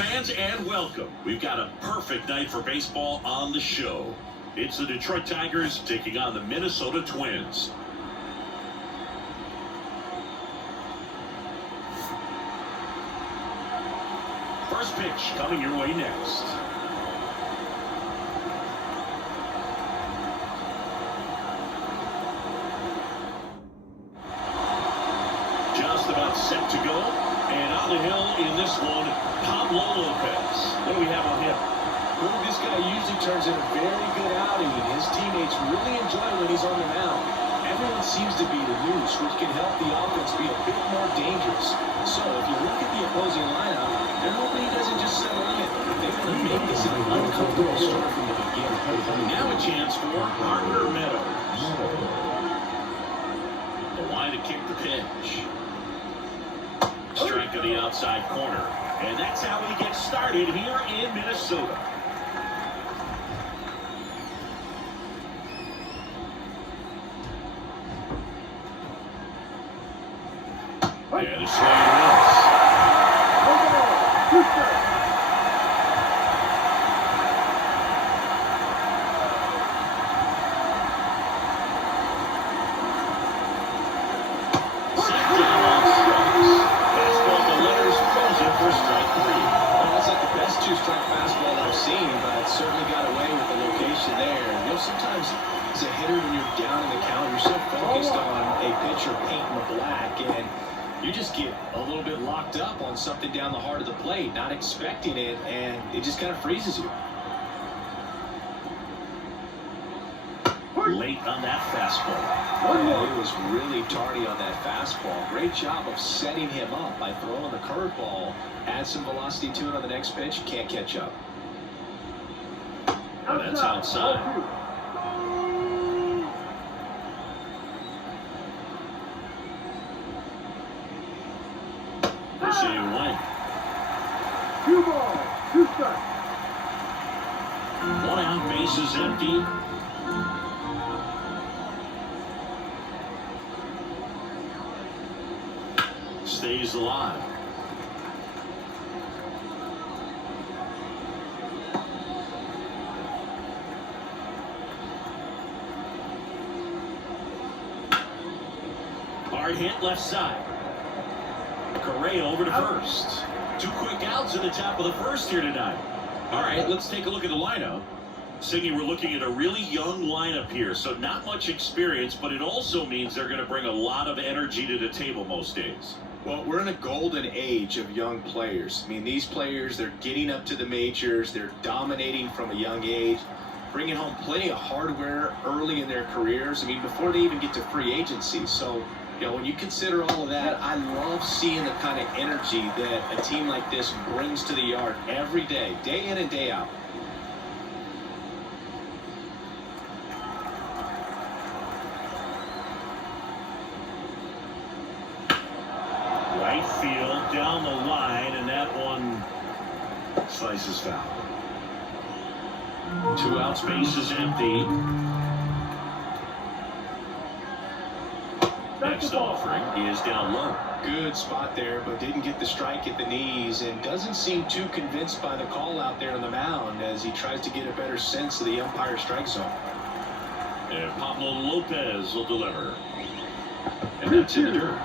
fans, and welcome. We've got a perfect night for baseball on the show. It's the Detroit Tigers taking on the Minnesota Twins. First pitch coming your way next. Just about set to go. And on the hill in this one, Pablo Lopez. What do we have on him? Well, this guy usually turns in a very good outing, and his teammates really enjoy when he's on the mound. Everyone seems to be the loose, which can help the offense be a bit more dangerous. So if you look at the opposing lineup, they're hoping he doesn't just settle in. They're going to make this an uncomfortable start from the beginning. Now a chance for Harper Meadows. The line to kick the pitch. Strike to the outside corner. And that's how he gets started here in Minnesota. And a swing and miss. Two-strike fastball I've seen, but certainly got away with the location there. You know, sometimes as a hitter, when you're down in the count, you're so focused on a pitcher painting the black, and you just get a little bit locked up on something down the heart of the plate, not expecting it, and it just kind of freezes you. Late on that fastball. He was really tardy on that fastball. Great job of setting him up by throwing the curveball. Add some velocity to it on the next pitch. Can't catch up. And that's outside. This is one. 2 balls, 2 strikes. 1 out, bases empty. Stays alive. Hard hit left side. Correa over to first. 2 quick outs in the top of the first here tonight. All right, let's take a look at the lineup. Siggy, we're looking at a really young lineup here, so not much experience, but it also means they're going to bring a lot of energy to the table most days. Well, we're in a golden age of young players. I mean, these players, they're getting up to the majors. They're dominating from a young age, bringing home plenty of hardware early in their careers. I mean, before they even get to free agency. So, you know, when you consider all of that, I love seeing the kind of energy that a team like this brings to the yard every day in and day out. Right field, down the line, and that one slices foul. 2 outs, bases empty. Next offering is down low. Good spot there, but didn't get the strike at the knees, and doesn't seem too convinced by the call out there on the mound as he tries to get a better sense of the umpire's strike zone. And Pablo Lopez will deliver. And that's in the dirt.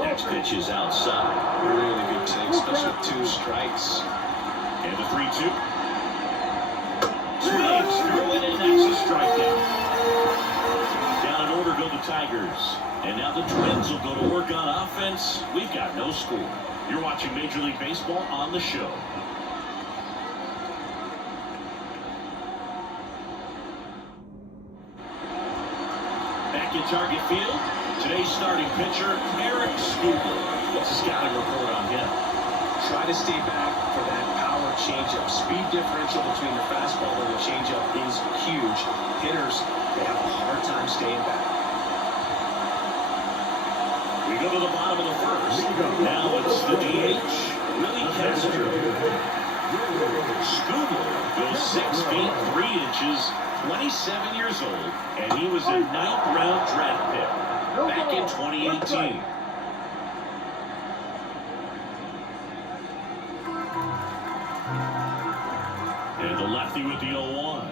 Next pitch is outside. Really good take, especially with 2 strikes. And the 3-2. Swings through it, and that's a strikeout. Down in order go the Tigers. And now the Twins will go to work on offense. We've got no score. You're watching Major League Baseball on the show. Back in target field. Today's starting pitcher, Eric Skubal. What's the scouting report on him? Try to stay back for that power changeup. Speed differential between the fastball and the changeup is huge. Hitters, they have a hard time staying back. We go to the bottom of the first. Now it's the DH, Willie Castro. Skubal goes 6 feet 3 inches, 27 years old, and he was a 9th round draft pick back in 2018. Healthy with the 0-1.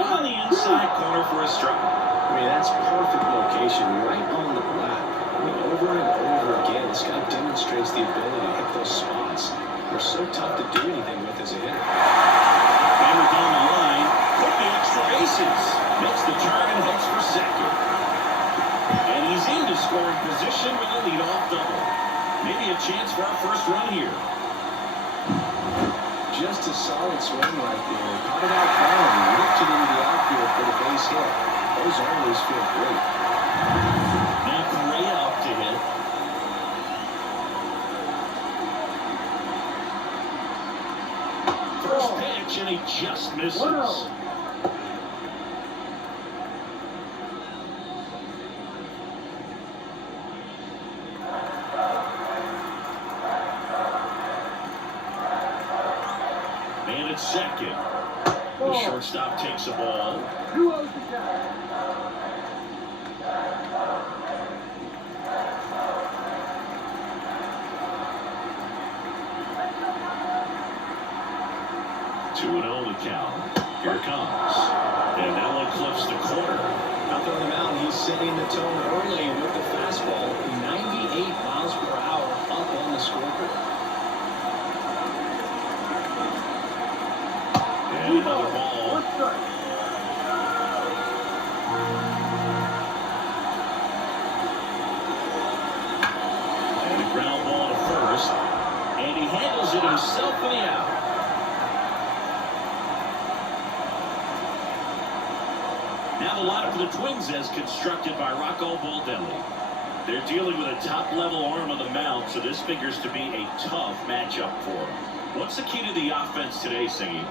On the inside corner for a strike. I mean, that's perfect location, right on the black. I mean, over and over again, this guy demonstrates the ability to hit those spots. They're so tough to do anything with as a hitter. Hammer down the line, put the extra bases. Makes the turn and heads for second. And he's into scoring position with a leadoff double. Maybe a chance for our first run here. Just a solid swing right there. Caught it out front and lifted into the outfield for the base hit. Those always feel great. Now Correa up to hit. First pitch, and he just misses. And it's second. The shortstop takes a ball. 2-0 to count. Two and 0 to count. Here it comes. And that one clips the corner. Out there on the mound, he's setting the tone early with the fastball. 98 miles per hour up on the scoreboard. And another ball. 1 strike. And a ground ball to first. And he handles it himself for the out. Now the lineup for the Twins as constructed by Rocco Baldelli. They're dealing with a top-level arm on the mound, so this figures to be a tough matchup for them. What's the key to the offense today, Singy?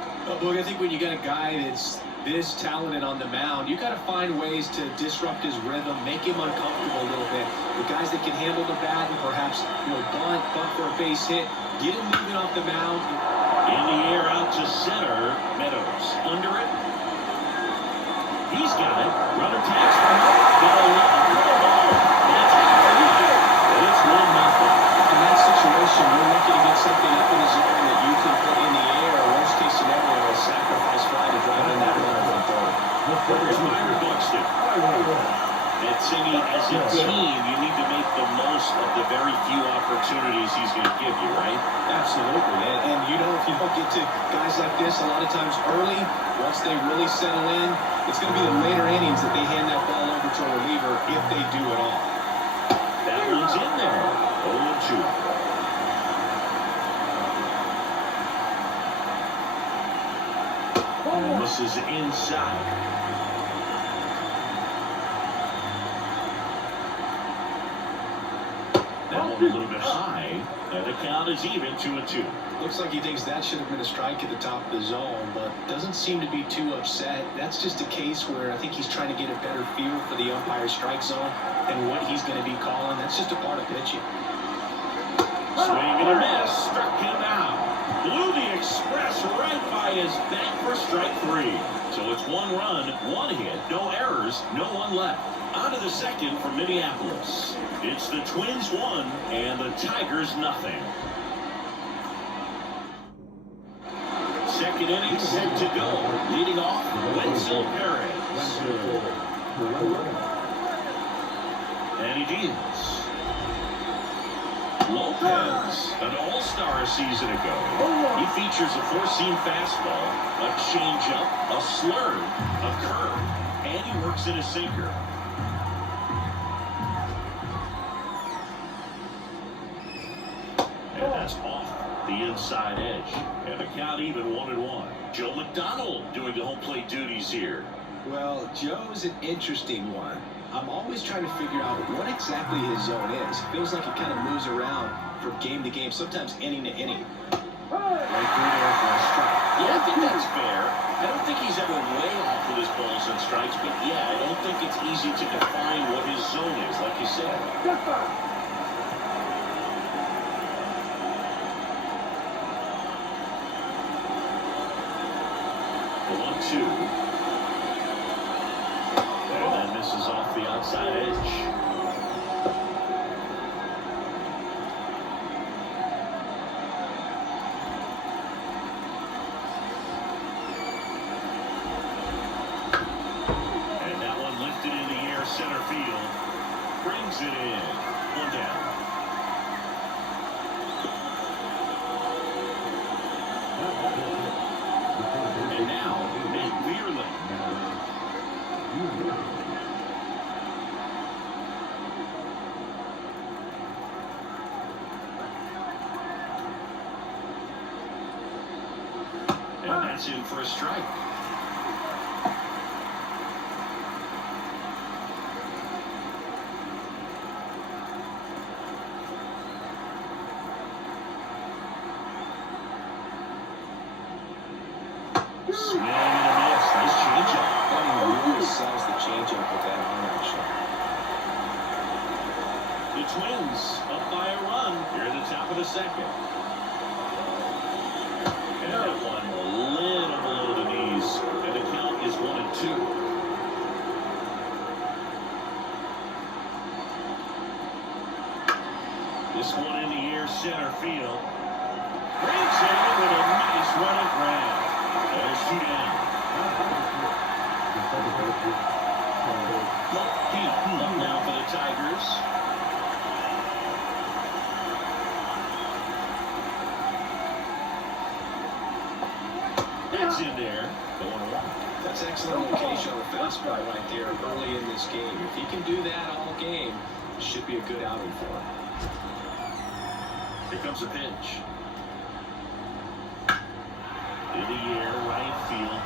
Look, I think when you got a guy that's this talented on the mound, you got to find ways to disrupt his rhythm, make him uncomfortable a little bit. The guys that can handle the bat and perhaps bunt for a base hit, get him moving off the mound. In the air out to center. Meadows under it. He's got it. Runner tags for him. Got a long ball. That's out. And it's 1-0. In that situation, you're looking to get something up in the zone that you can put in the air. Worst case scenario, a sacrifice fly to drive in that runner from third. Here's Myron Buxton. And Singy, as a team, you need to make the most of the very few opportunities he's going to give you, right? Absolutely. And if you don't get to guys like this a lot of times early, once they really settle in, it's going to be the later innings that they hand that ball over to a reliever if they do at all. That one's in there. 0-2. And this is inside. That one a little bit high, and the count is even 2-2. Looks like he thinks that should have been a strike at the top of the zone, but doesn't seem to be too upset. That's just a case where I think he's trying to get a better feel for the umpire's strike zone and what he's going to be calling. That's just a part of pitching. Swing and a miss, struck him out. Blew the express right by his back for strike 3. So it's 1 run, 1 hit, no errors, no one left. On to the second from Minneapolis. It's the Twins 1 and the Tigers nothing. Second inning set to go. Leading off, Wenzel Perez. And he deals. Lopez, an all-star a season ago. He features a 4-seam fastball, a changeup, a slurve, a curve, and he works in a sinker. And that's off the inside edge. And the count even 1-1. Joe McDonald doing the home plate duties here. Well, Joe's an interesting one. I'm always trying to figure out what exactly his zone is. It feels like it kind of moves around from game to game, sometimes inning to inning. Right through there for a strike. Yeah, I think that's fair. I don't think he's ever way off with his balls and strikes, but yeah, I don't think it's easy to define what his zone is, like you said. Step back. 1-2. And that misses off the outside edge. Swings it in. One down. And now, Nate Weirling. And that's in for a strike. Swing and a miss. Nice changeup. He really sells the changeup with that arm action. The Twins up by a run here at the top of the second. And that one a little below the knees. And the count is 1-2. This one in the air, center field. Brings it in with a nice running grab. There's 2 down. Deep up now for the Tigers. That's in there. Going along. That's excellent location on the fastball right there early in this game. If he can do that all game, it should be a good outing for him. Here comes a pitch. In the air, right field.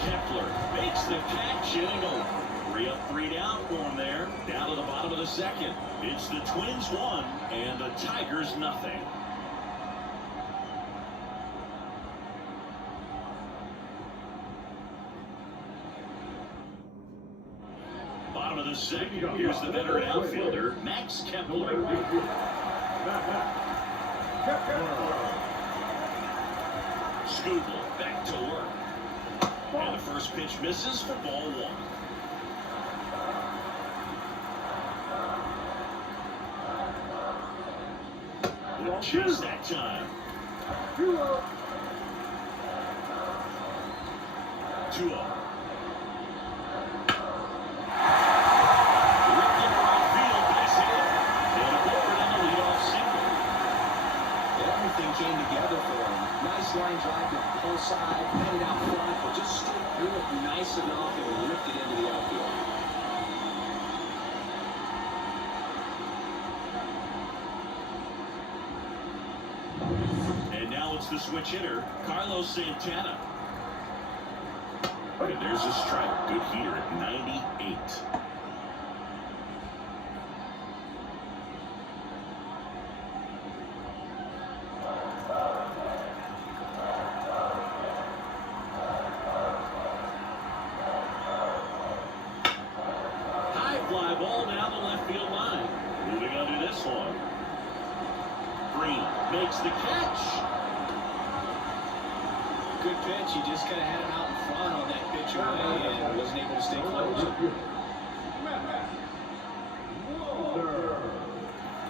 Kepler makes the catch, inning over. 3 up, 3 down for him there. Down to the bottom of the second. It's the Twins 1 and the Tigers nothing. Bottom of the second. Here's the veteran outfielder, Max Kepler. Scooble back to work. And the first pitch misses for ball 1. We'll chase that time. 2-0. Came together for him. Nice line drive to the pull side, headed out front, but just stood through it nice enough and ripped it into the outfield. And now it's the switch hitter, Carlos Santana. And there's a strike. Good heater at 98. Fly ball down the left field line. Moving under this one. Green makes the catch. Good pitch. He just kind of had him out in front on that pitch away and wasn't able to stay close.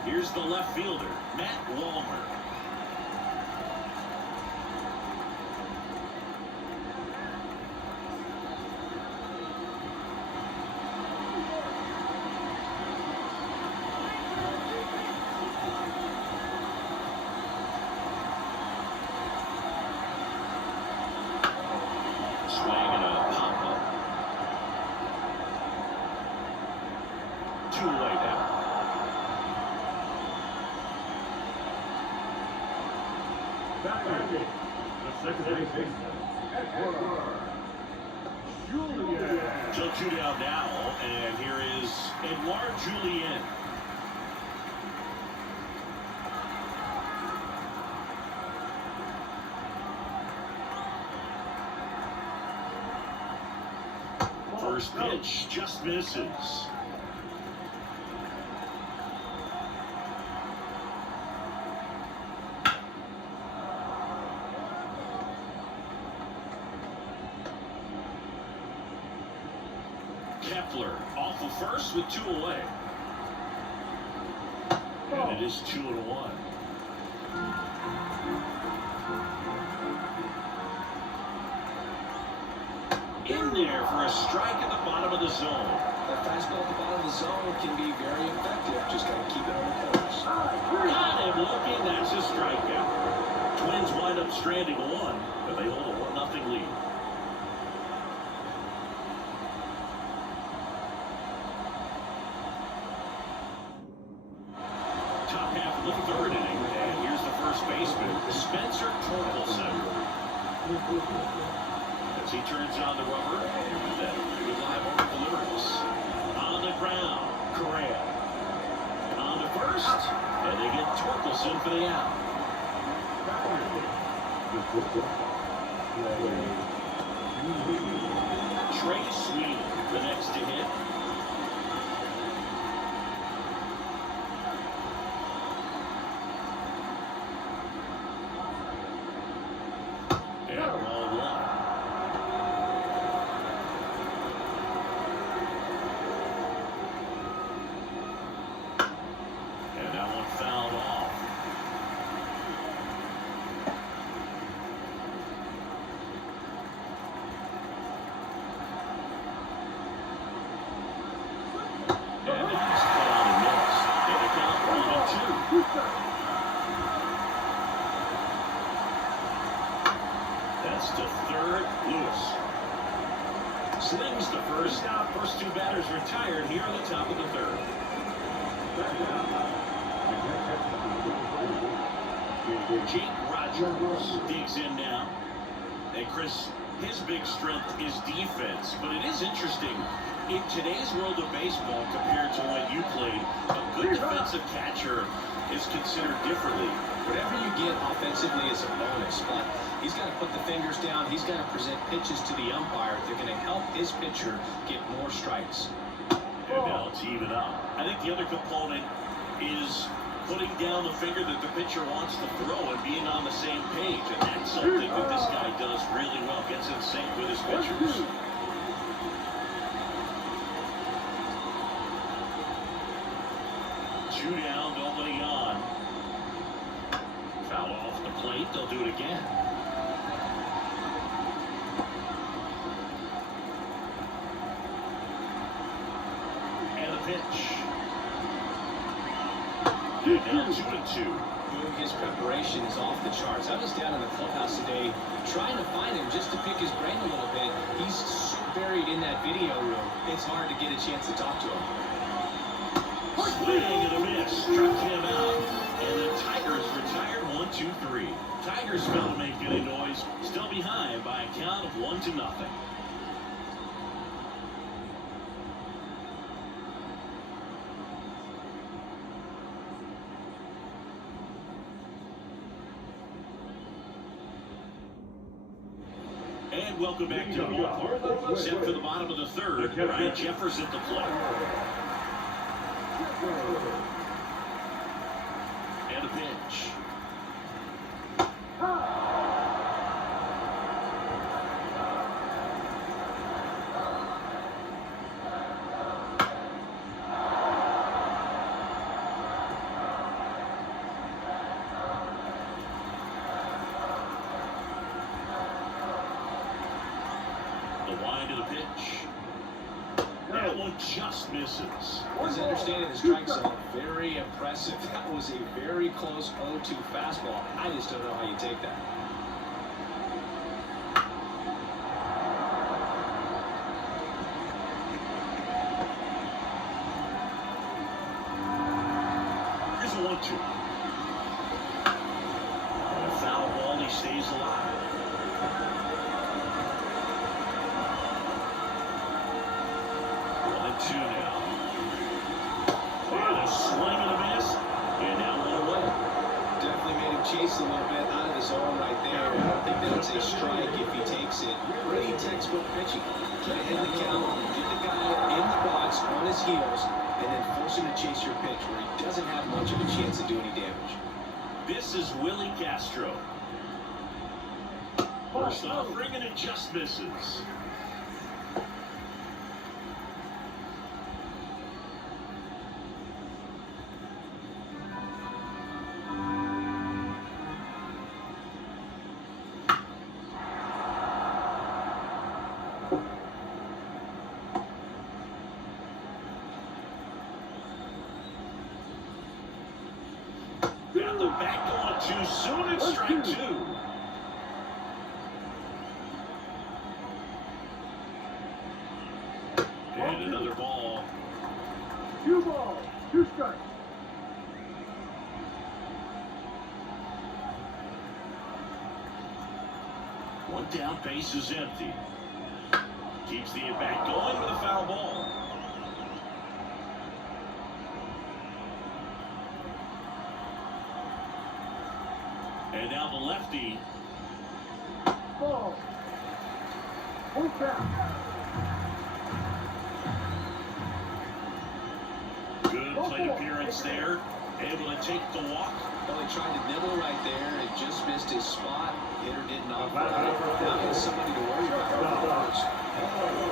Here's the left fielder, Matt Walmer. Swing and a pop-up. 2 away now. The second baseman. So 2 down now, and here is Edouard Julien. First pitch just misses. Kepler off of first with 2 away. And it is 2-1. In there for a strike at the bottom of the zone. That fastball at the bottom of the zone can be very effective. Just got to keep it on the corners. Got him looking. That's a strikeout. Twins wind up stranding one, but they hold a 1-0 lead. Top half of the third inning, and here's the first baseman, Spencer Torkelson. As he turns on the rubber, and then good live over deliveries. On the ground, Correa. On to first, and they get Torkelson for the out. Trey Sweeney, the next to hit. And ball one. And that one fouled off. And that's caught and missed. And the count 1-2. That's to third, Lewis. Slings the first out. First two batters retired here at the top of the third. Jake Rogers digs in now. And Chris, his big strength is defense, but it is interesting. In today's world of baseball, compared to when you played, a good defensive catcher is considered differently. Whatever you get offensively is a bonus, but he's got to put the fingers down. He's got to present pitches to the umpire. They're going to help his pitcher get more strikes. And now it's even up. I think the other component is putting down the finger that the pitcher wants to throw and being on the same page. And that's something that this guy does really well. Gets in sync with his pitchers. Two down, nobody on. Foul off the plate. They'll do it again. And the pitch. And now 2-2. His preparation is off the charts. I was down in the clubhouse today trying to find him just to pick his brain a little bit. He's so buried in that video room, it's hard to get a chance to talk to him. Swing and a miss. Struck him out. And the Tigers retired 1-2-3. Tigers failed to make any noise. Still behind by a count of 1-0. And welcome back to the ballpark. Set for the bottom of the third. Ryan Jeffers at the plate. And a pitch. The wind of the pitch. That one just misses. His understanding of the strike zone, very impressive. That was a very close 0-2 fastball. I just don't know how you take that. Here's a 1-2. And a foul ball, he stays alive. 1-2 now. And a swing and a miss. And now 1-1. Definitely made him chase a little bit out of the zone right there. I don't think that's a strike if he takes it. Pretty textbook pitching. Get ahead of the count, get the guy in the box on his heels, and then force him to chase your pitch where he doesn't have much of a chance to do any damage. This is Willie Castro. First offering, and it just misses. the bat going too soon. It's strike 2. And another ball. 2 balls, 2 strikes. One down, base is empty. Keeps the at-bat going with a foul ball. And now the lefty. Ball. Full count. Good plate appearance there. Able to take the walk. Well, he tried to nibble right there and just missed his spot. Hitter didn't offer it. Now he has somebody to worry about.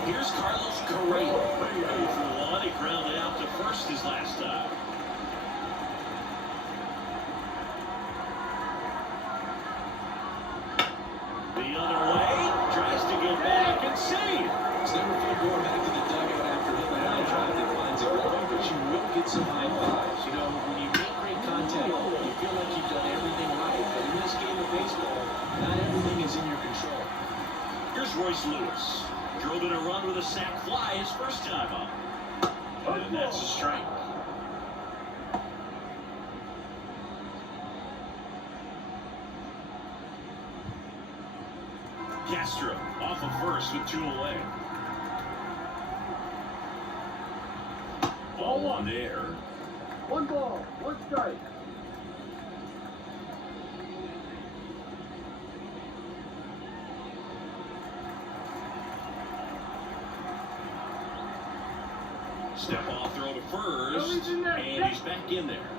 Here's Carlos Correa. 0-for-1. He grounded out to first his last time. The other way. Tries to get back and save. It's never fun going back to the dugout after hitting a line drive that finds it wrong, but you will get some high fives. You know, when you make great contact, you feel like you've done everything right. But in this game of baseball, not everything is in your control. Here's Royce Lewis. Drove in a run with a sac fly his first time up. And that's a strike. Castro off of first with 2 away. Ball 1 there. 1 ball, 1 strike. Step off throw to first, and he's back in there.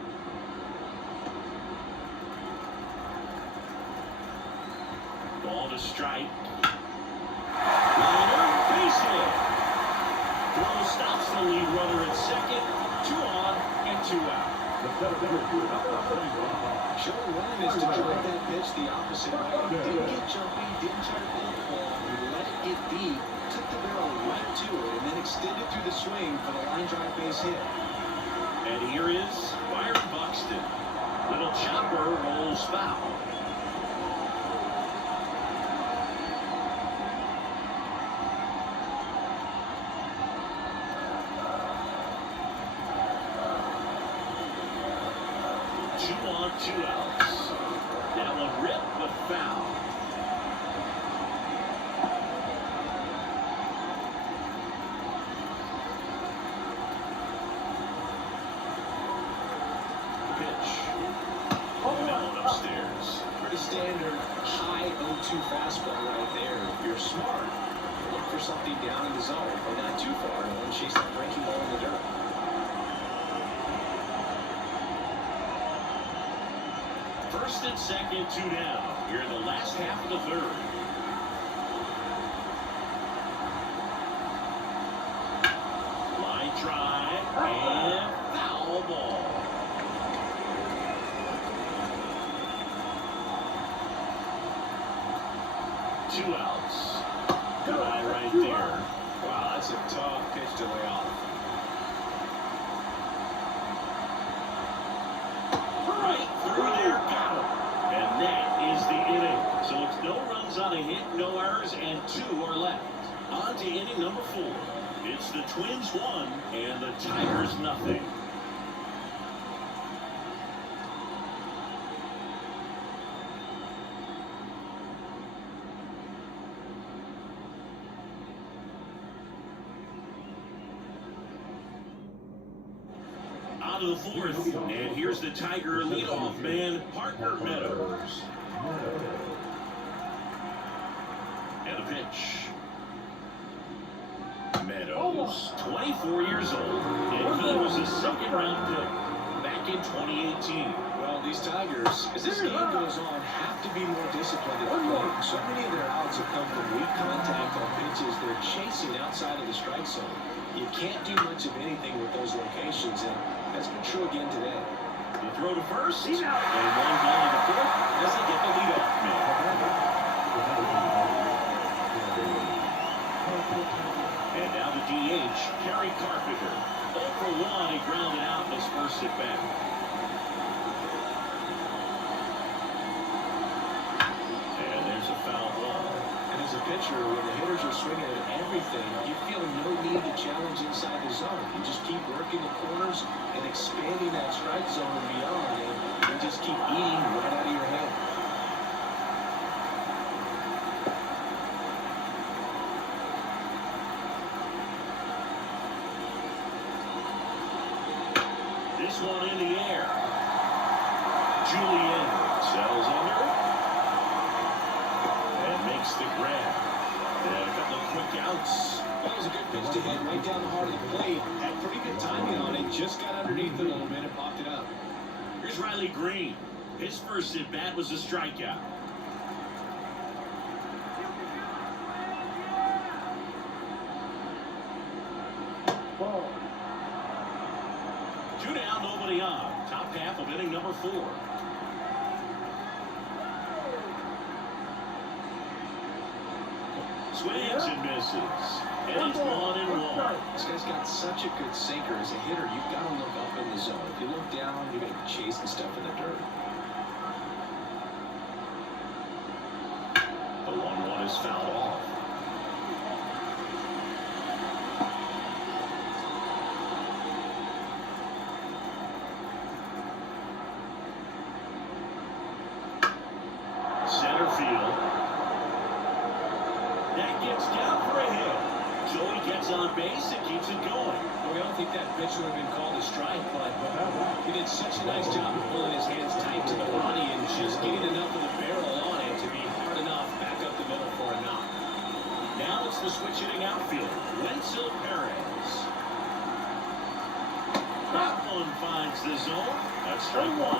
Ball to strike. Liner, base hit. Throw stops the lead runner at second. 2 on and 2 out. Showing willingness to drive that pitch the opposite way. Didn't get jumpy, didn't try to pull the ball. He let it get deep, took the barrel right to it, and then extended through the swing for the line drive base hit. And here is Byron Buxton. Little chopper rolls foul. Two outs. That one ripped, but foul. Pitch. That one upstairs. Pretty standard high 0-2 fastball right there. If you're smart, look for something down in the zone, but not too far. Don't chase that breaking ball in the dirt. First and second, 2 down. Here in the last half of the third. Line drive and foul ball. Two outs. Goodbye right there. Wow, that's a tough pitch to lay off. Right through there, got him. And that is the inning. So it's no runs on a hit, no errors, and 2 are left. On to inning number 4. It's the Twins 1 and the Tigers nothing. On to the 4th, and here's the Tiger leadoff man, Parker Meadows. And a pitch. Meadows, 24 years old, and he was a second-round pick back in 2018. Well, these Tigers, as this game goes on, have to be more disciplined at the plate. So many of their outs have come from weak contact on pitches they're chasing outside of the strike zone. You can't do much of anything with those locations, and that's been true again today. The throw to first, and one down to the 4th as they get the leadoff man. And now the DH, Kerry Carpenter. 0-for-1, he grounded out in his first at bat. pitcher, when the hitters are swinging at everything, you feel no need to challenge inside the zone. You just keep working the corners and expanding that strike zone and beyond, and you just keep eating right out of your head. This one in the air. Julian settles under and makes the grab. And a couple of quick outs. That was a good pitch to hit right down the heart of the plate. Had pretty good timing on it. Just got underneath it a little bit and popped it up. Here's Riley Green. His first at bat was a strikeout. Ball. 2 down, nobody on. Top half of inning number 4. Swings and misses. And it's 1-1. This guy's got such a good sinker. As a hitter, you've got to look up in the zone. If you look down, you're going to be chasing stuff in the dirt. The 1-1 is fouled off. Center field. That gets down for a hit. Joey gets on base and keeps it going. Well, I don't think that pitch would have been called a strike, but he did such a nice job of pulling his hands tight to the body and just getting enough of the barrel on it to be hard enough back up the middle for a knock. Now it's the switch hitting outfield. Wenzel Perez. That one finds the zone. That's strike 1.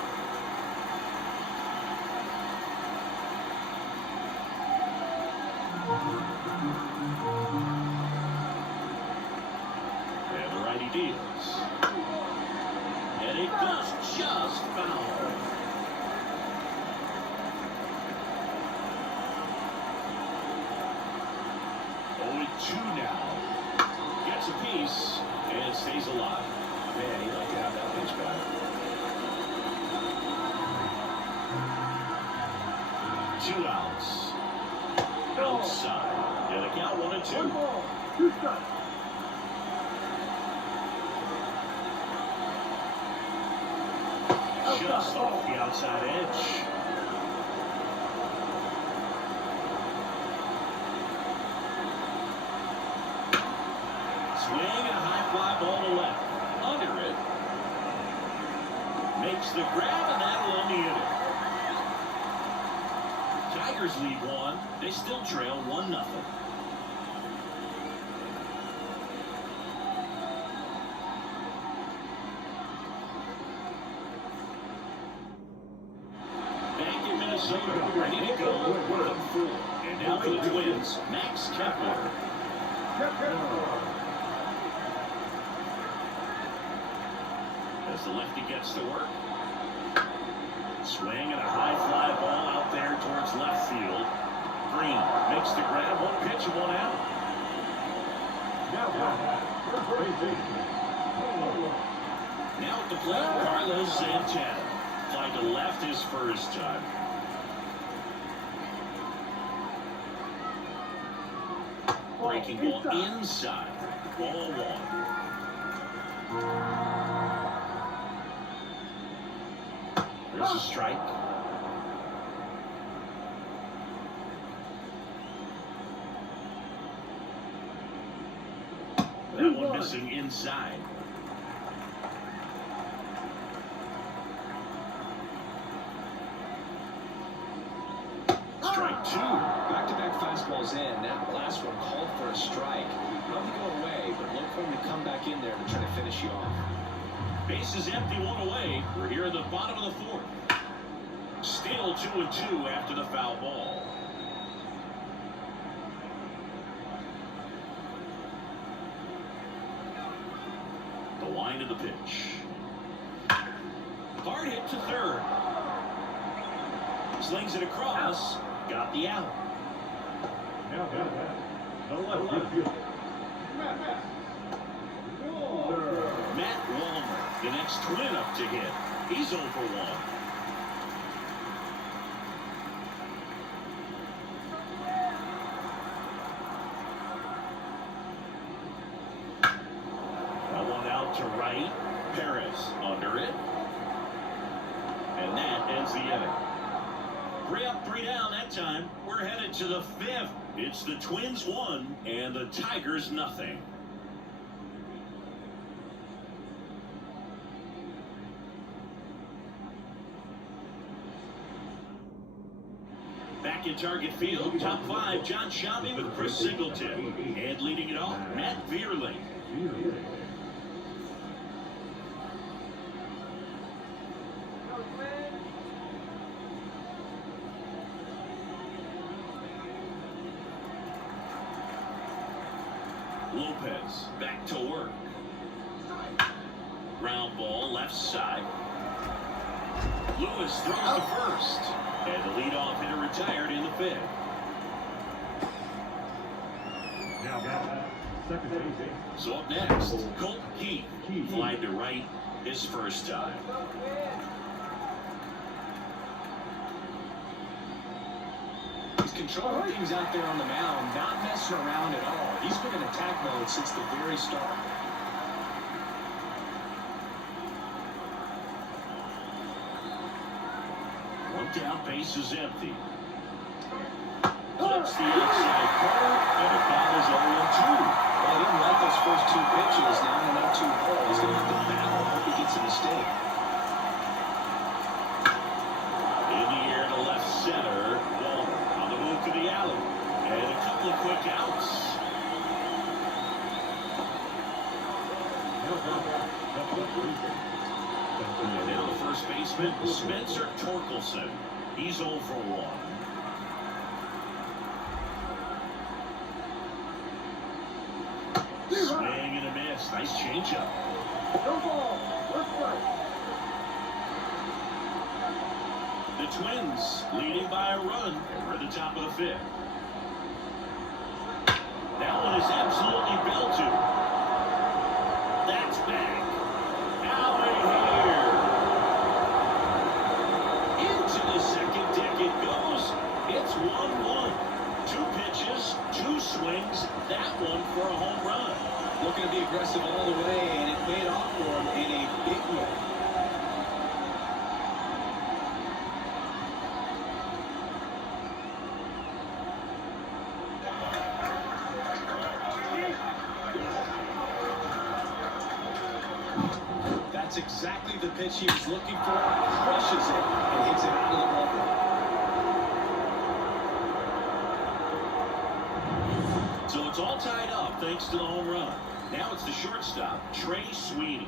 And the righty deals. And it goes just foul. Oh, 2 now. Gets a piece and stays alive. Man, he'd like to have that pitch back. 2 outs. Outside. And a count 1-2. 1 ball, 2 strikes. Just off the outside edge. Swing and a high fly ball to left. Under it. Makes the grab and that'll end the inning. Tigers lead 1. They still trail 1-0. Back in Minnesota, ready to go. 1-4. And now for the Twins, Max Kepler. As the lefty gets to work. Swing and a high fly ball out there towards left field. Green makes the grab. 1 pitch and 1 out. Now at the plate, Carlos Santana. Fly to left his first time. Breaking ball inside. Ball 1. There's a strike. That one missing inside. Strike 2. Back-to-back fastballs in. That last one called for a strike. Probably go away, but look for him to come back in there to try to finish you off. Base is empty, 1 away. We're here in the bottom of the 4th. Still 2-2 after the foul ball. The line of the pitch. Hard hit to third. Slings it across. Got the out. Matt Wallner, the next Twin up to hit. He's 0 for 1. Out to right. Perez under it. And that ends the inning. 3 up, 3 down that time. We're headed to the 5th. It's the Twins 1 and the Tigers nothing. Back in target field, top 5, John Shammy with Chris Singleton. And leading it off, Matt Vierling. Lopez back to work. Ground ball left side. Lewis throws to first. And the leadoff hitter retired in the 5th. Now, second base. So up next, Colt Keith. Fly to right his first time. He's controlling things out there on the mound, not messing around at all. He's been in attack mode since the very start. Down, base is empty. Flips the outside corner, and a count is 0-2. Well, he didn't like those first 2 pitches. Now in an 0-2 hole, he's going to have to battle. Hope he gets a mistake. In the air to left center. Walter on the move to the alley. And a couple of quick outs. And now the first baseman, Spencer Torkelson. He's 0 for 1. Swing and a miss. Nice changeup. No ball. Let's play. The Twins leading by a run. And we're at the top of the 5th. That one is absolutely belted. That's back. Out of here. Into the second deck it goes. It's 1-1. 2 pitches, 2 swings. That one for a home run. Looking to be aggressive all the way, and it paid off for him in a big way. That's exactly the pitch he was looking for. Crushes it and hits it out of the ballpark. So it's all tied up thanks to the home run. Now it's the shortstop, Trey Sweeney.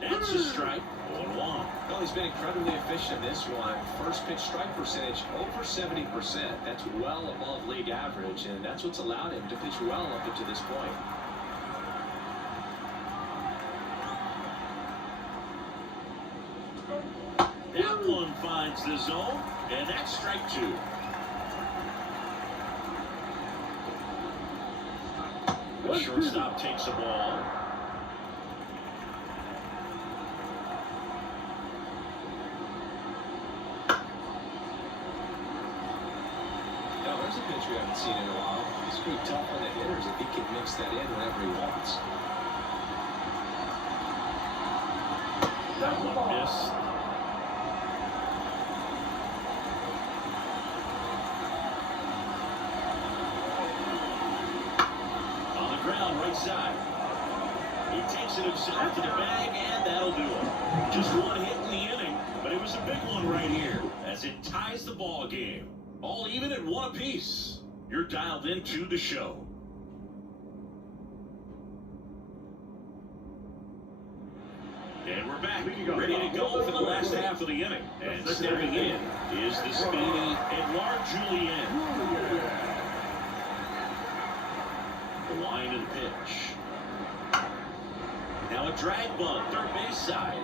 That's a strike. 1-1. Well, he's been incredibly efficient in this one. First pitch strike percentage over 70%. That's well above league average, and that's what's allowed him to pitch well up to this point. That one finds the zone, and that's strike 2. The shortstop takes a ball. Now, there's a pitch we haven't seen in a while. It's pretty tough on the hitters if he can mix that in whenever he wants. That one missed. Right side. He takes it himself to the bag, and that'll do it. Just one hit in the inning, but it was a big one right here as it ties the ball game. All even at 1 apiece. You're dialed into the show. And we're back, ready to go for the last half of the inning. And stepping in is the speedy Edouard Julien. The line of the pitch. Now a drag bunt, third base side.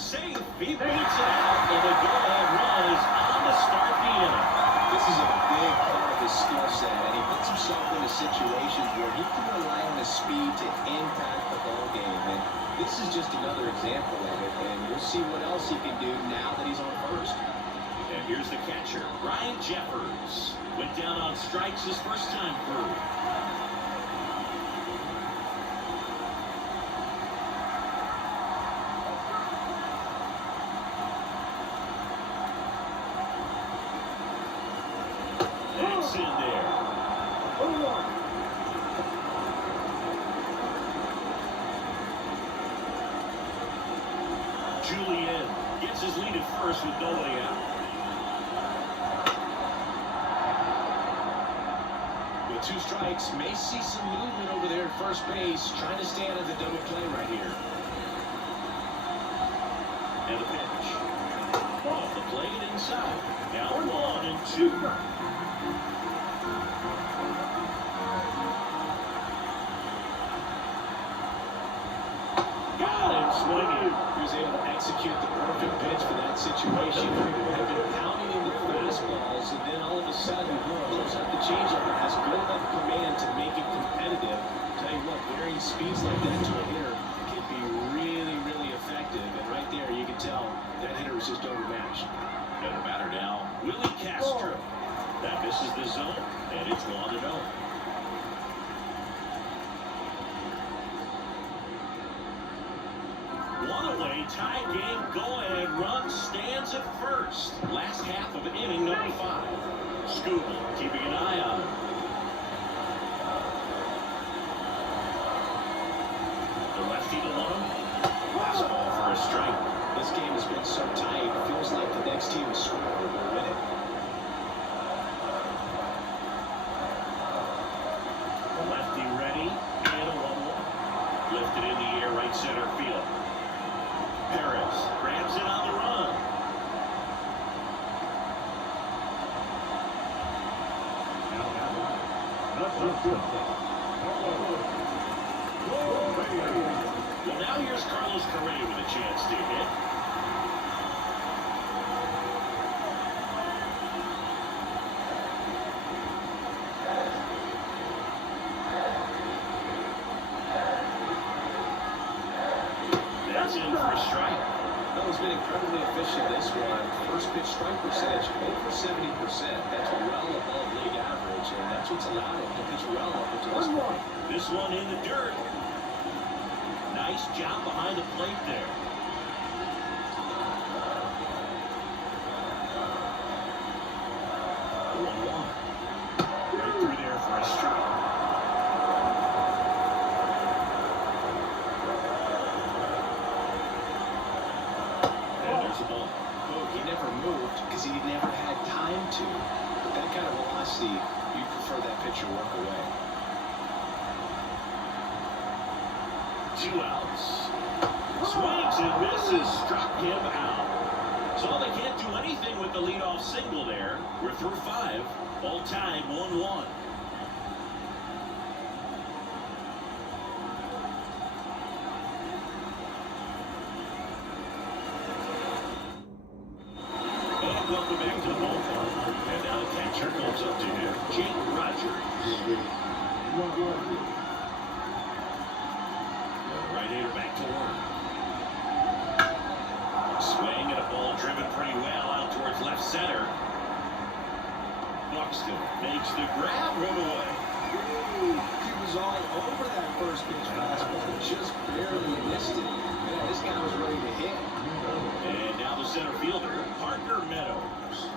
Safe, he beats it out, and the go-ahead run is on to start the inning. This is a big part of his skill set, and he puts himself into situations where he can rely on his speed to impact the ball game. And this is just another example of it, and we'll see what else he can do now that he's on first. And here's the catcher, Ryan Jeffers. Went down on strikes his first time through. Julian gets his lead at first with nobody out. With 2 strikes, may see some movement over there at first base, trying to stay out of the double play right here. And the pitch. Off the plate inside. Now 1-2. Got it, swinging. He was able to execute the perfect pitch for that situation. Had been pounding him with fastballs, and then all of a sudden, close out the changeup and has good enough command to make it competitive. Tell you what, varying speeds like that to a hitter can be really, really effective. And right there, you can tell that hitter is just overmatched. And the batter now, Willie Castro. That misses the zone, and it's 1-0. One away, tie game, go-ahead run stands at first. Last half of inning number 5. Scooby keeping an eye on him. The lefty to 1. Fastball for a strike. This game has been so tight, it feels like the next team is scoring will win it. The lefty ready, and a 1-1. Lifted in the air, right center field. Harris grabs it on the run. Well, now here's Carlos Correa with a chance to hit. That's in for a strike. That has been incredibly efficient this one. First pitch strike percentage over 70%. That's well above league average, and that's what's allowed him to pitch well up until this point. This one in the dirt. Nice job behind the plate there. Right through there for a strike. And there's a ball. Oh, he never moved because he never had time to. With that kind of velocity, you prefer that pitcher walk away. 2 outs. Swings and misses, struck him out. So they can't do anything with the leadoff single there. We're through 5, all tied 1-1. And welcome back to the ballpark. And now the catcher comes up to him, Jake Rogers. Right-hander back to work. Swing and a ball driven pretty well out towards left center. Buxton makes the grab, run away. He was all over that first pitch fastball, just barely missed it. Man, this guy was ready to hit. And now the center fielder, Parker Meadows.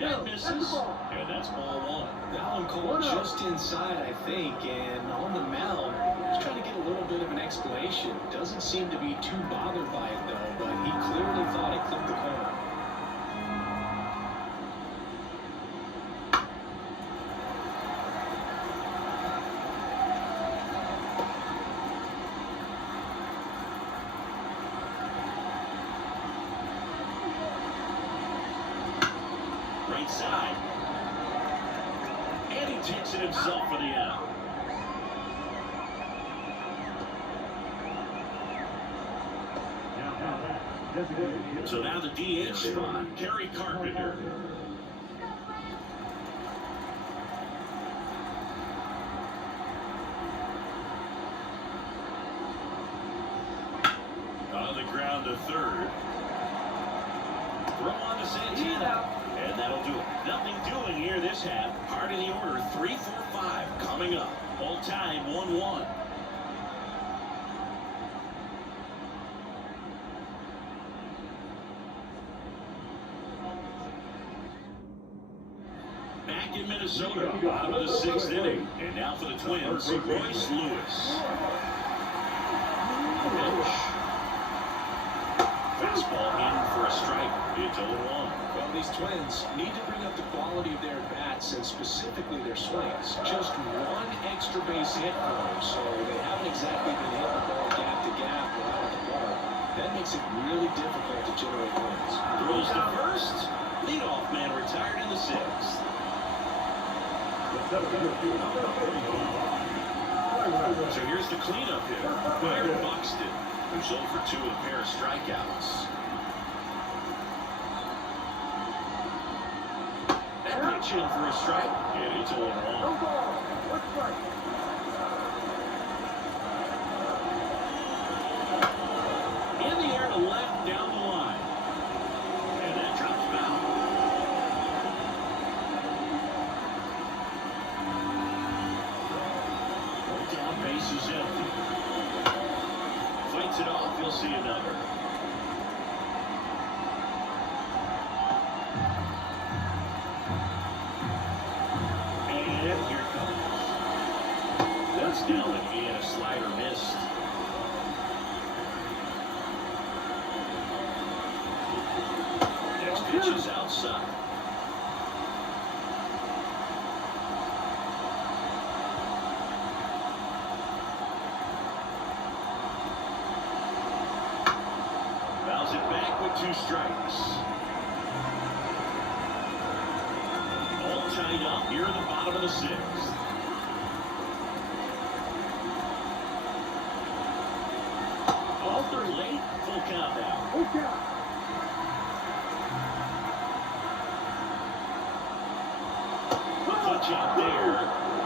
That misses, and that's ball 1. That one called just inside, I think, and on the mound, he's trying to get a little bit of an explanation. Doesn't seem to be too bothered by it, though, but he clearly thought it clipped the corner. Right side. And he takes it himself for the out. So now the DH spot, Kerry Carpenter. On the ground to third. Throw on to Santana. And that'll do it. Nothing doing here this half. Hard in the order, 3-4-5 coming up. All tied 1-1. back in Minnesota. Bottom of the 6th inning. And now for the Twins, Royce Lewis. Pitch. Fastball in for a strike. It's 0-1. Well, these Twins need to bring up the quality of their bats and specifically their swings. Just one extra base hit for them, so they haven't exactly been hitting the ball gap to gap or out of the park. That makes it really difficult to generate wins. Throws to first. Leadoff man retired in the 6th. So here's the cleanup hitter, Byron Buxton, who's 0 for 2 with a pair of strikeouts. That pitch in for a strike, and it's 0-1. In the air to left, down the line. And that drops foul. Down, base is empty. Fights it off, he'll see another. And here it comes. That's down, and he had a slider missed. Next pitch is outside. Fouls it back with 2 strikes. All tied up here in the bottom of the 6th. Alter late, full count now. Punch out there.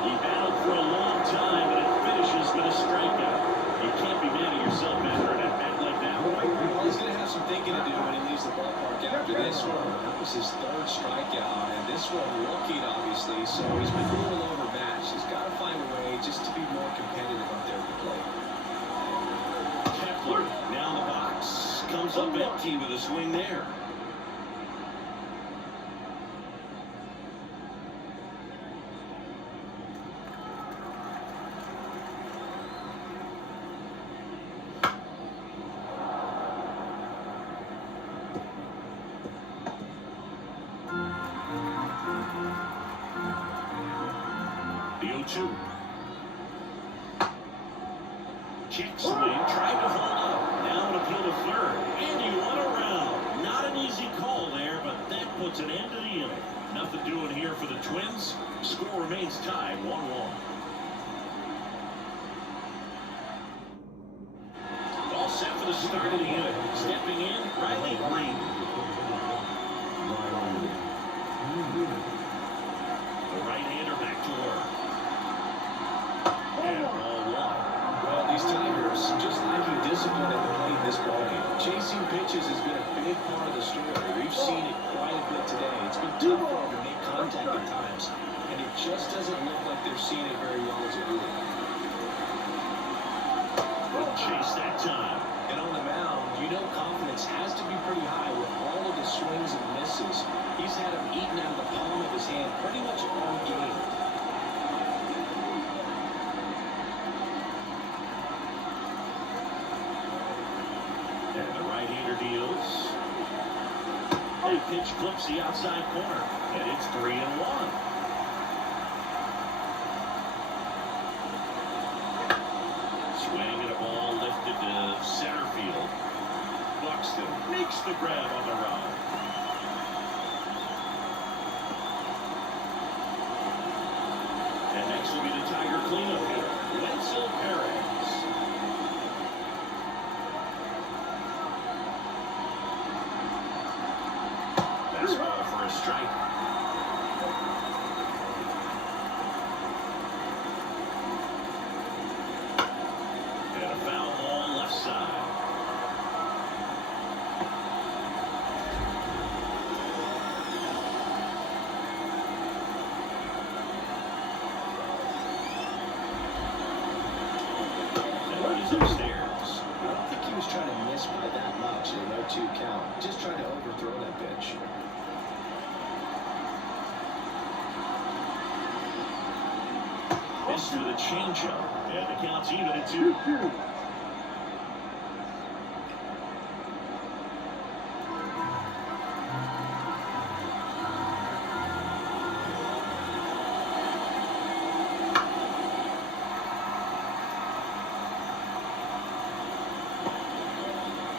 He battled for a long time, but it finishes with a strikeout. You can't be mad at yourself after an at-bat like that one. Well, he's going to have some thinking to do when he leaves the ballpark after this one. That was his 3rd strikeout, and this one rookie, obviously, so he's been a little overmatched. He's got to find a way just to be more competitive up there at the plate. Kepler down the box. Comes up empty with a swing there. The 0-2. Check swing, tried to hold up. Now an appeal to third. And he won around. Not an easy call there, but that puts an end to the inning. Nothing doing here for the Twins. Score remains tied, 1-1. All set for the start of the inning. Stepping in, Riley Green. The right-hander back to work. And ball 1. Well, these Tigers just lacking discipline at the plate this ballgame. Chasing pitches has been a big part of the story. We've seen it quite a bit today. It's been tough for them to make contact at times, and it just doesn't look like they're seeing it very well as a group. Good chase that time. And on the mound, you know confidence has to be pretty high with all of the swings and misses. He's had them eaten out of the palm of his hand pretty much all game. And the right-hander deals. That pitch clips the outside corner, and it's 3-1. Swing and a ball lifted to center field. Buxton makes the grab on the run. And next will be the Tiger cleanup hitter, Wenzel Perez. Fastball for a strike. And a foul ball left side. And he's upstairs. I don't think he was trying to miss by that much in an 0-2 count. Just trying to overthrow that pitch. Missed with a changeup. And the count's even at 2.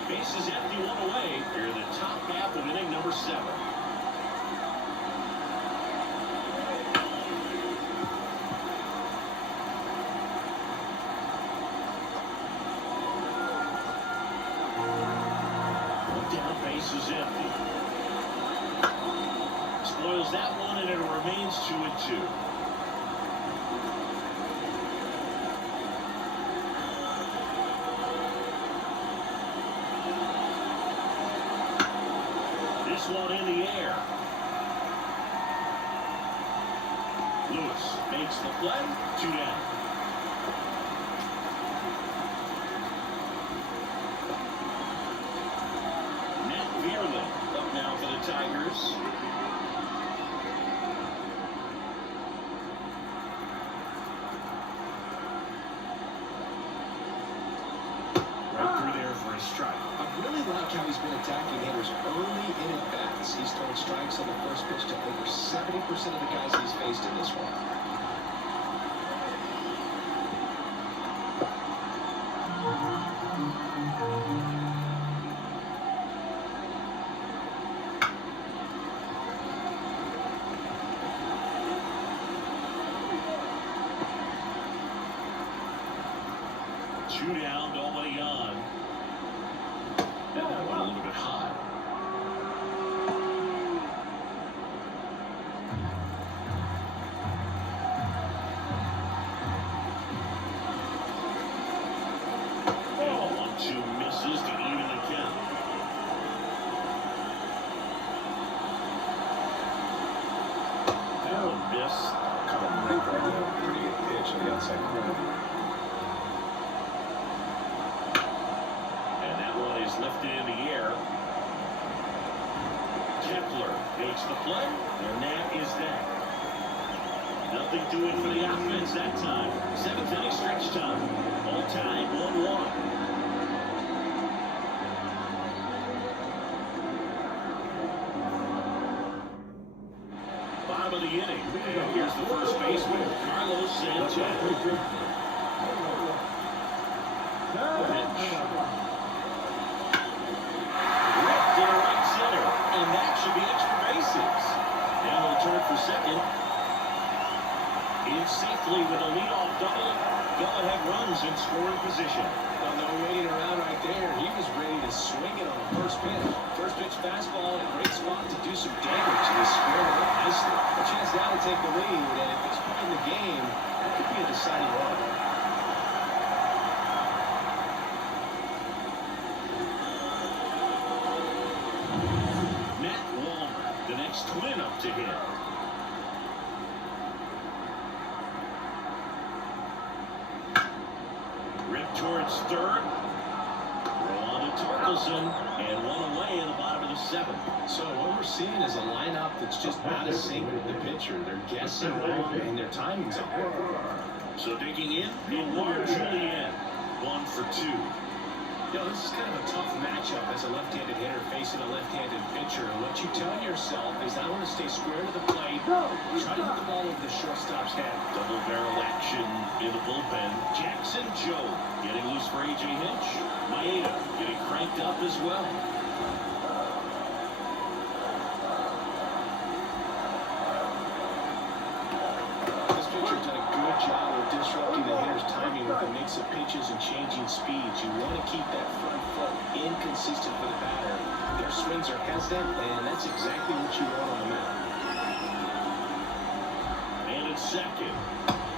Bases empty, 1 away. Here in the top half of inning number 7. Down, bases empty. Spoils that one, and it remains 2-2. This one in the air. Lewis makes the play. 2 down. Up now for the Tigers. Right through there for a strike. I really like how he's been attacking hitters early in at bats. He's thrown strikes on the first pitch to over 70% of the guys he's faced in this one. Two down, nobody on. And that went a little bit high. And 1-2 misses to even the count. That one missed. Pretty good pitch on the outside corner. Lifted in the air. Kepler makes the play, and that is that. Nothing doing for the offense that time. 7th inning stretch time. All time, 1-1. Bottom of the inning. And here's the first baseman, Carlos Sanchez. And that should be extra bases. Now they'll turn for second. In safely with a leadoff double. Go-ahead runs in scoring position. Well, no waiting around right there. He was ready to swing it on the first pitch. First pitch fastball in a great spot to do some damage. And he squared it up nicely. A chance now to take the lead. And at this point in the game, that could be a deciding run. Twin up to hit. Rip towards third. Throw on to Torkelson, and 1 away in the bottom of the 7th. So what we're seeing is a lineup that's just out of sync with the pitcher. They're guessing wrong, and their timing's off. So digging in Warren Julian. 1 for 2. You know, this is kind of a tough matchup as a left-handed hitter facing a left-handed pitcher. And what you tell yourself is I want to stay square to the plate, try to hit the ball over the shortstop's head. Double barrel action in the bullpen. Jackson Joe getting loose for A.J. Hinch. Maeda getting cranked up as well. This pitcher done a good job of disrupting the hitter's timing with a mix of pitches and changing speeds. You want to keep that front foot inconsistent for the batter. Their swings are hesitant, and that's exactly what you want on the mound. And it's second.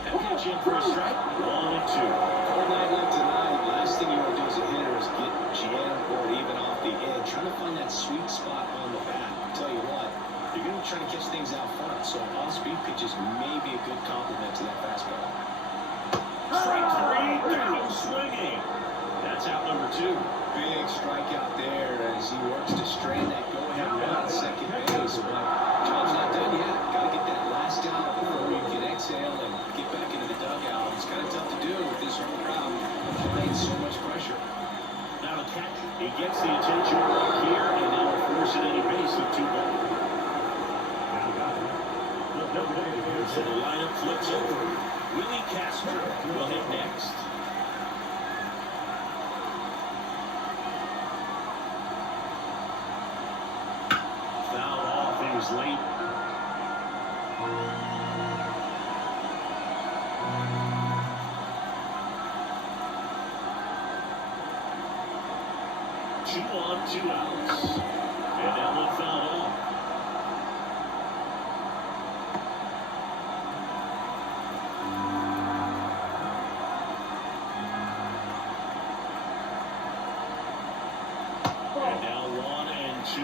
That pitch in for a strike. 1-2. Cold night like tonight, last thing you want to do as a hitter is get jammed or even off the edge. Trying to find that sweet spot on the bat. I'll tell you what, you're going to try to catch things out front, so off-speed pitches may be a good complement to that fastball. Strike 3, down swinging. That's out number 2. Big strikeout there as he works to strand that go-ahead run at second base. But job's not done yet. Got to get that last out before you can exhale and get back into the dugout. So the lineup flips over. Willie Castro will hit next. Foul off. He was late. Two on, 2 outs. And that one fouled off. And now 1 and 2.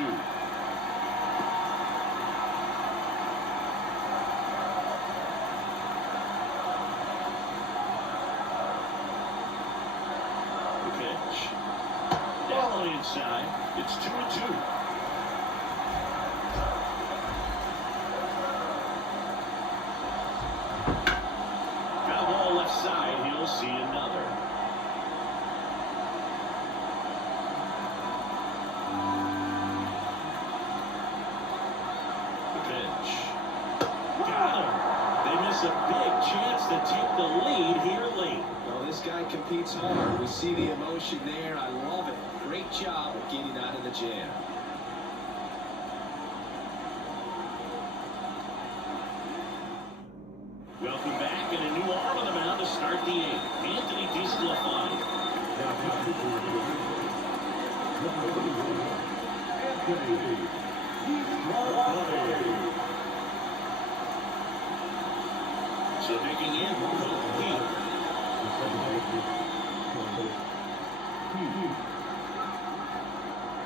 The pitch. Down inside. It's 2 and 2. Foul ball left side. He'll see another. Pitch. Got him. They miss a big chance to take the lead here late. Well, this guy competes hard. We see the emotion there. I love it. Great job of getting out of the jam. Welcome back, and a new arm on the mound to start the 8th. Anthony DeSclafani. So digging in,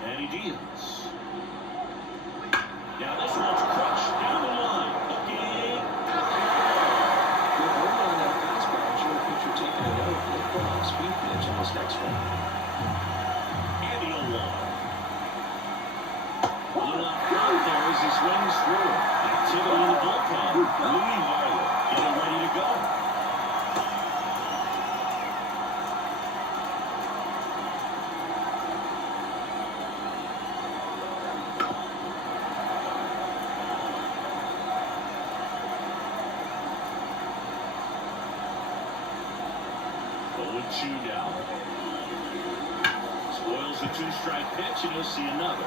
and he deals. Now this one's crushed down the line. Okay. Good work on that fastball. I'm sure the pitcher taking a note. Look for an off-speed pitch on this next one. And the 0-1. A little off guard there as he swings through. Activity in the bullpen. Louis Varley getting ready to go. Two down. Spoils the 2-strike pitch, and you'll see another.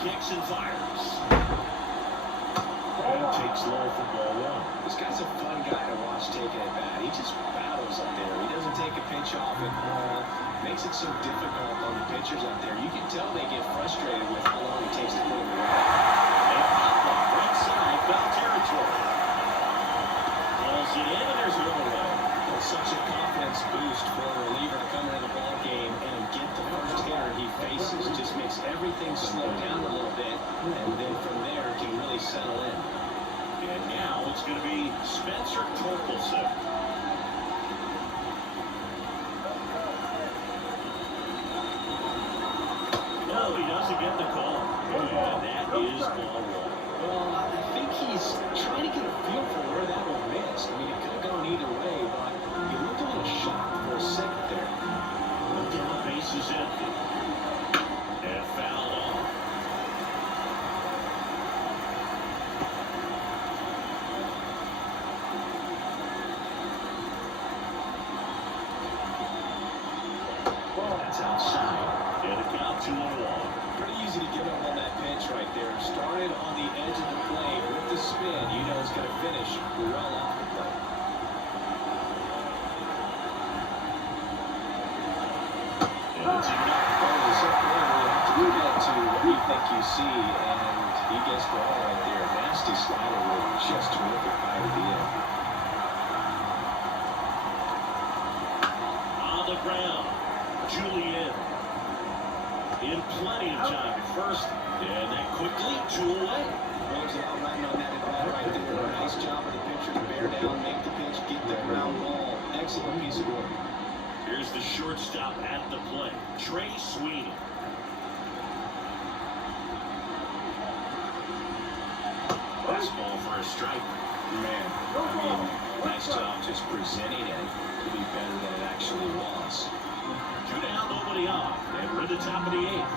Kicks and fires. And takes low for ball 1. This guy's a fun guy to watch taking at bat. He just battles up there. He doesn't take a pitch off at all. Makes it so difficult on the pitchers out there. You can tell they get frustrated with how long it takes to put him away. Right side, foul territory. Calls it in, and there's 1 away. Well, such a confidence boost for a reliever to come into the ball game and get the first hitter he faces. Just makes everything slow down a little bit, and then from there can really settle in. And now it's going to be Spencer Torkelson. No, he doesn't get the call. And that is ball 1. Well, I think he's trying to get a feel for where that one missed. I mean, it could have gone either way, but he looked a little shocked for a second there. Look down, base is empty. And fouled off. That's outside. And a count 2-1. Pretty easy to give up on that pitch right there. Started on the edge of the plate with the spin. You know it's going to finish well off the plate. And it's enough. Well, the second one, we have to commit to what you think you see, and he gets the ball right there. Nasty slider with just terrific eye to the end. On the ground, Julian. In plenty of time at first, and that quickly 2 away. Rose out running on that at bat right there. Nice job of the pitcher to bear down, make the pitch, get the ground ball. Excellent piece of work. Here's the shortstop at the plate, Trey Sweeney. Fastball for a strike. Man, I mean, nice job just presenting it to be better than it actually was. 2 down, nobody on, and the top of the 8th.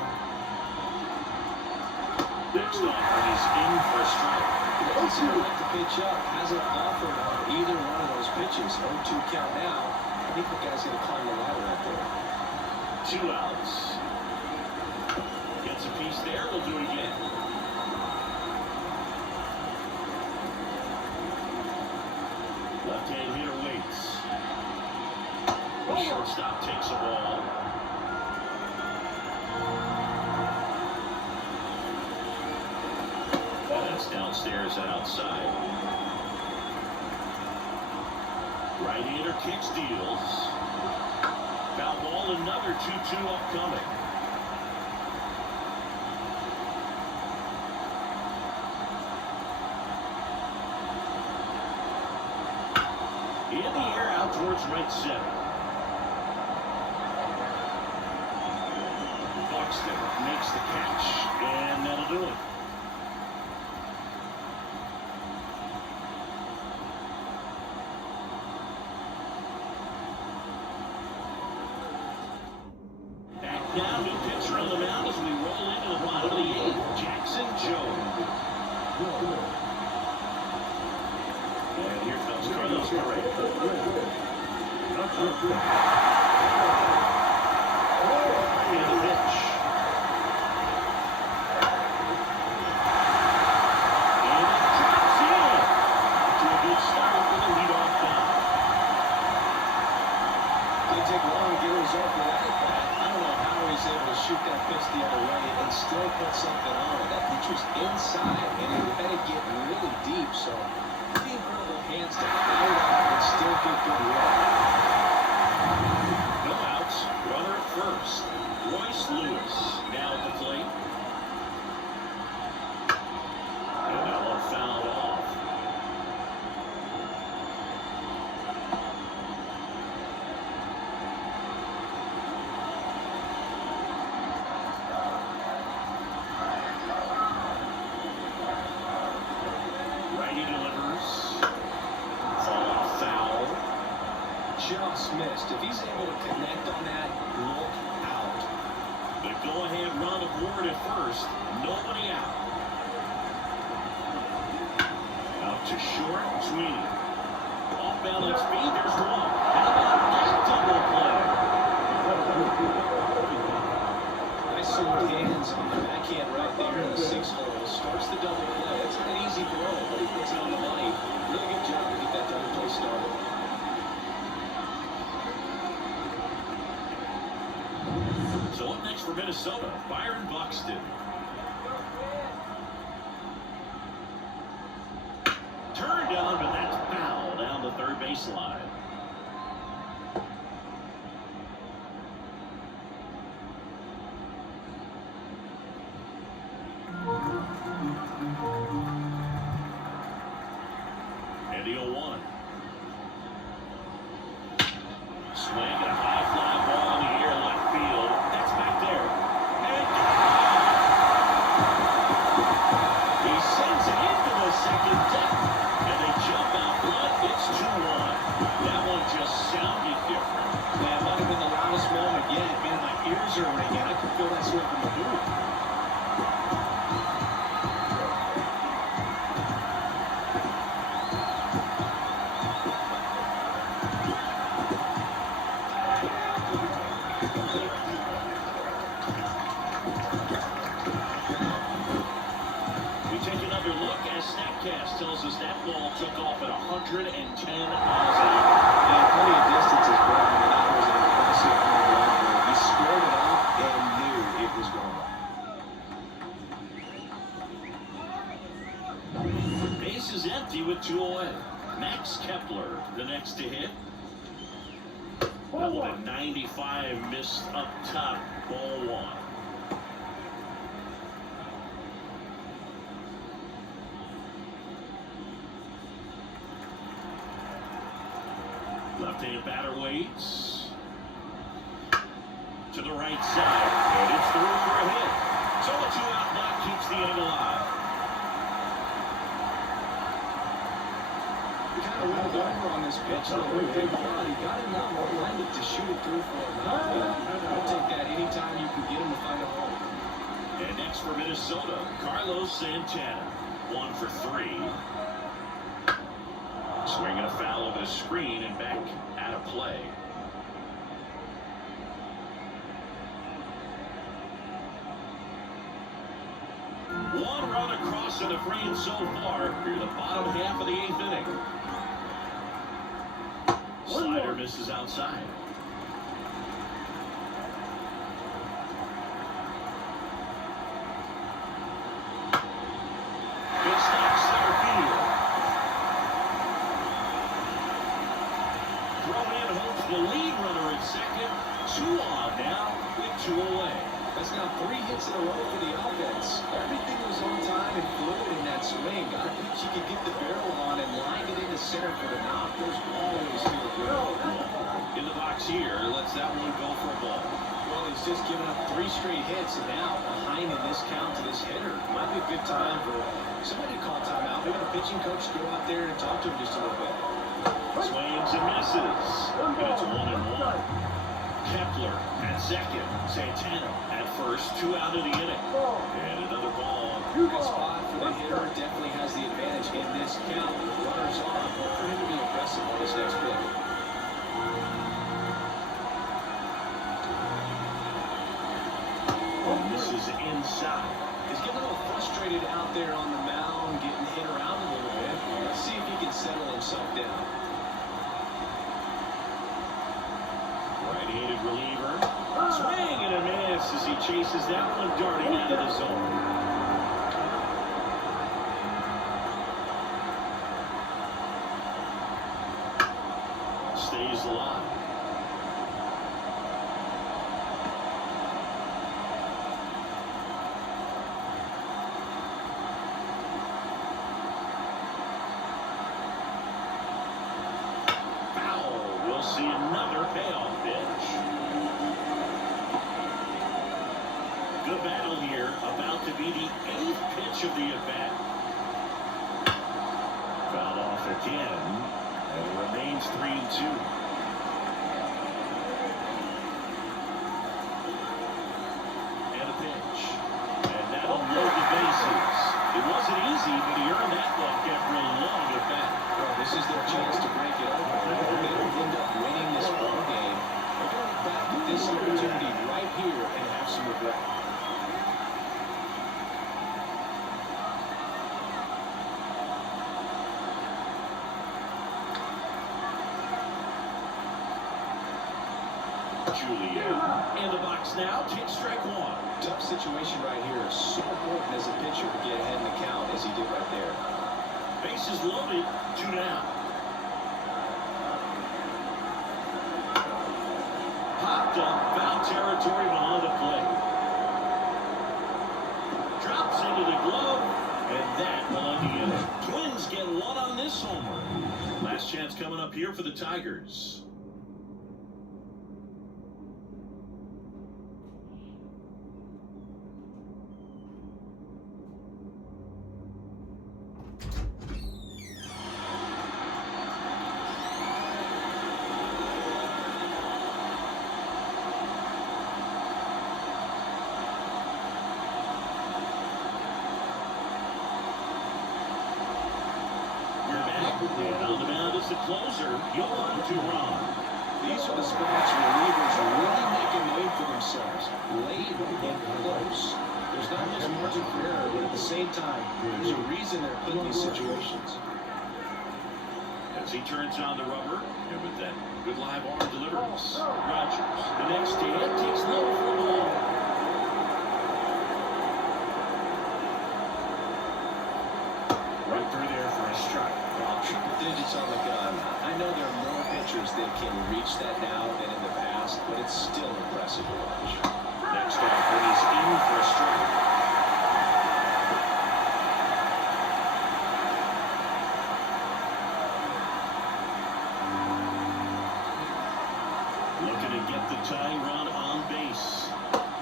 Next offering is in for a strike. He doesn't seem to like the pitch up. Hasn't offered on either one of those pitches. 0-2 count now. I think the guy's going to climb the ladder out there. 2 outs. Gets a piece there. We'll do it again. Left-hand hitter waits. The shortstop takes a ball. That's downstairs and outside. Right-hander kicks, deals. Foul ball, another 2-2 upcoming. In the air, out towards right center. Buxton makes the catch, and that'll do it. Back now, new pitcher on the mound as we roll into the bottom of the 8th. Jackson Jones. And here comes Carlos Correa. And the pitch. And it drops in. To a good start with a leadoff down. Didn't take long to get a result for that at bat. I don't know how he's able to shoot that pitch the other way and still put something on it. That pitch was inside, and it had to get really deep, so pretty incredible hands to fire it off and still get good work. No outs. Runner at first. Royce Lewis now at the plate. And that one fouled off. Righty delivers. Fall off foul. Just missed. If he's able to connect on that, look out. The go-ahead run aboard at first. Nobody out. Out to short. Sweeney. Off balance speed. There's one. How about that double play? Nice sword hands on the backhand right there in the 6 hole. Starts the double play. It's not an easy throw, but he puts it on the money. Really good job to get that double play started. So up next for Minnesota, Byron Buxton. Turned down, but that's foul down the third baseline. And the 0-1. Swing and a high fly ball in the air left field. That's back there. And he sends it into the second deck. And they jump out front. It's 2-1. That one just sounded different. That might have been the loudest moment yet. Man, my ears are ringing. I could feel that swing from the booth. We take another look as StatCast tells us that ball took off at 110 miles an hour. Yeah, plenty of distances, Brian. And that was an impressive home run. He squared it off and knew it was going. Base is empty with 2 away. Max Kepler, the next to hit. That one at 95, missed up top, ball 1. Left-handed batter waits. To the right side, and it's through for a hit. So a 2-out knock keeps the inning alive. He kind of rolled over on this pitch. He got enough momentum to shoot it through for a run. I'll take that anytime you can get him for Minnesota, Carlos Santana. 1 for 3. Swinging a foul over the screen and back out of play. One run across in the frame so far through the bottom half of the 8th inning. Slider misses outside. Good stop center field. Throw in hopes the lead runner at second. 2 on now with 2 away. That's now 3 hits in a row for the offense. Everything was on time and fluid in that swing. Got a pitch you could get the barrel on and line it into center for the knock. There's always feel good. In the box here, lets that one go for a ball. Well, he's just given up 3 straight hits, and now behind in this count to this hitter. Might be a good time for somebody to call timeout. Maybe the pitching coach go out there and talk to him just a little bit. Swings and misses. And it's 1-1. Kepler at second. Santana at first. 2 out of the inning. And another ball. Good spot for the hitter. Definitely has the advantage in this count. Runners on. Look for him to be aggressive on this next play. This is inside. He's getting a little frustrated out there on the mound, getting hit around a little bit. Let's see if he can settle himself down. Right-handed reliever. Swing and a miss as he chases that one darting out of the zone. Stays alive. Foul. We'll see another payoff pitch. Good battle here. About to be the 8th pitch of the at-bat. Foul off again. And it remains 3-2. And a pitch. And that'll load the bases. It wasn't easy, but he earned that one after a long at-bat. Well, this is their chance to break it open. If they don't end up winning this ball game, they're going to look back at this opportunity right here and have some regret. Julian in the box now. Takes strike 1. Tough situation right here. So important as a pitcher to get ahead in the count as he did right there. Bases loaded. 2 down. Popped up. Foul territory behind the plate. Drops into the glove. And that will end the inning. Twins get 1 on this homer. Last chance coming up here for the Tigers. And on the mound is the closer, Johan Duran. These are the spots where relievers really make a name for themselves. Late and close. There's not much margin for error, but at the same time, there's a reason they're put in these situations. As he turns on the rubber, and with that good live arm deliveries, Rogers, the next stand, takes low for a ball. Right through there for a strike. Well, triple digits on the gun. I know there are more pitchers that can reach that now than in the past, but it's still impressive to watch. Next off, and he's in for a strike. Looking to get the tying run on base.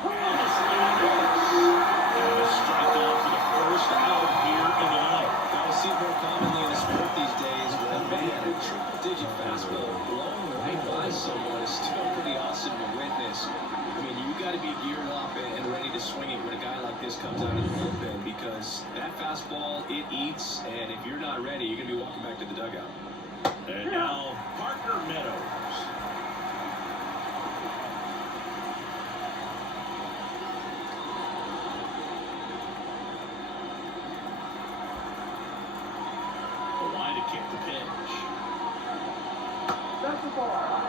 And a swing miss. And a strikeout for the first out here in the ninth. I see it more commonly in the sport these days, but man, a triple-digit fastball blown right by someone is still pretty awesome to witness. I mean, you got to be geared up and ready to swing it when a guy like this comes out of the bullpen, because that fastball, it eats, and if you're not ready, you're going to be walking back to the dugout. And now, Parker Meadows. The line to kick the pitch. That's the ball.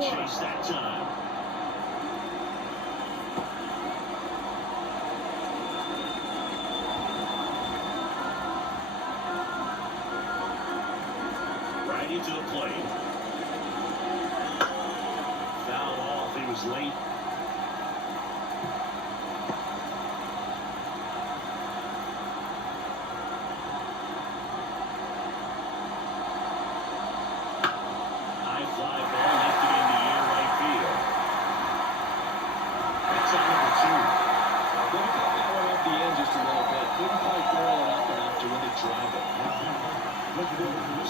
Chase that time. Right into the plate. Foul off. He was late. High fly ball lifted in the air right field. That's out number 2. Let me cut that one off the end just a little bit. Couldn't quite barrel it up enough to really drive it.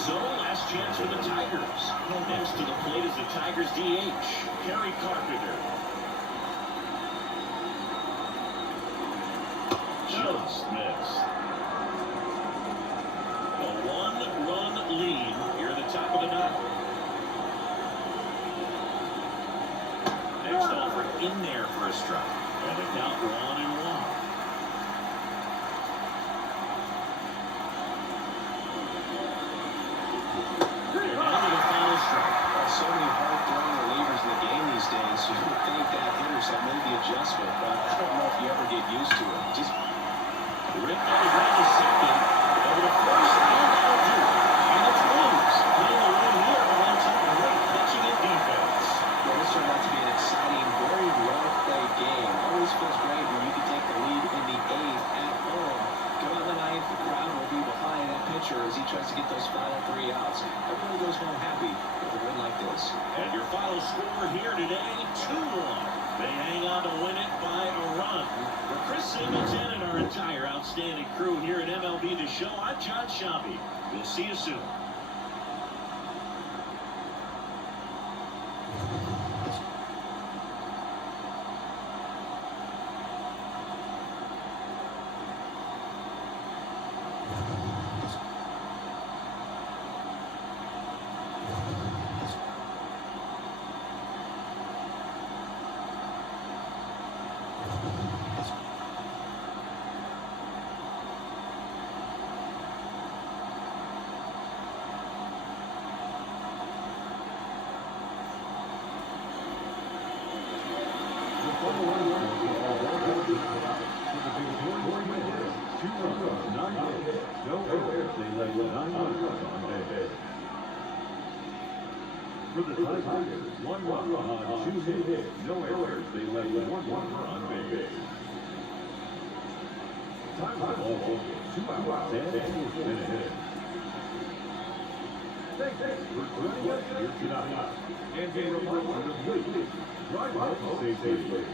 So, last chance for the Tigers. Next to the plate is the Tigers DH, Kerry Carpenter. Just missed. A 1-run lead here at the top of the ninth. Next offer in there for a strike. And the count 1-1. They're down to the final strike. So many hard-throwing relievers in the game these days. You would think that hitters have made the adjustment, but I don't know if you ever get used to it. Just Rick on the ground to second. Over to first, and that'll do it. And the Twins playing the win here on top of great pitching and defense. well, this turned out to be an exciting, very well-played game. Always feels great when you can take the lead in the 8th at home. Go out in the 9th, the crowd will be behind that pitcher as he tries to get those final 3 outs. Everyone goes home happy with a win like this. And your final score here today, 2-1. They hang on to win it by a run. For Chris Singleton and our entire outstanding crew here at MLB The Show, I'm John Shabby. We'll see you soon. For the Tigers, 1 run on 2 hits, no errors. They led 1 on base. Time for ball, 2 outs, 10 minutes. Thanks for joining us here tonight. And a reminder to please drive out safely.